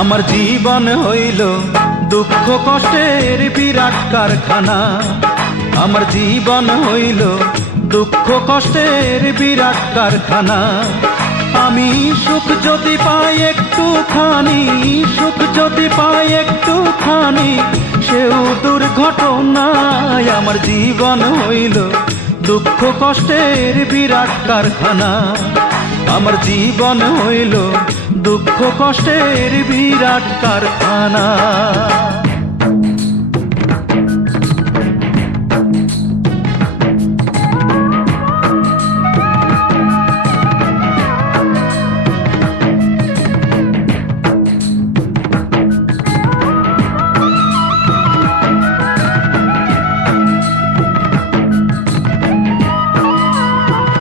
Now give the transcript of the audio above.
আমার জীবন হইল দুঃখ কষ্টের বিরাট কারখানা। আমার জীবন হইল দুঃখ কষ্টের বিরাট কারখানা। আমি সুখ যদি পাই একটুখানি, সুখ যদি পাই একটুখানি, সেও দুর্ঘটনায়। আমার জীবন হইল দুঃখ কষ্টের বিরাট কারখানা। আমার জীবন হইল দুঃখ কষ্টের বিরাট কারখানা।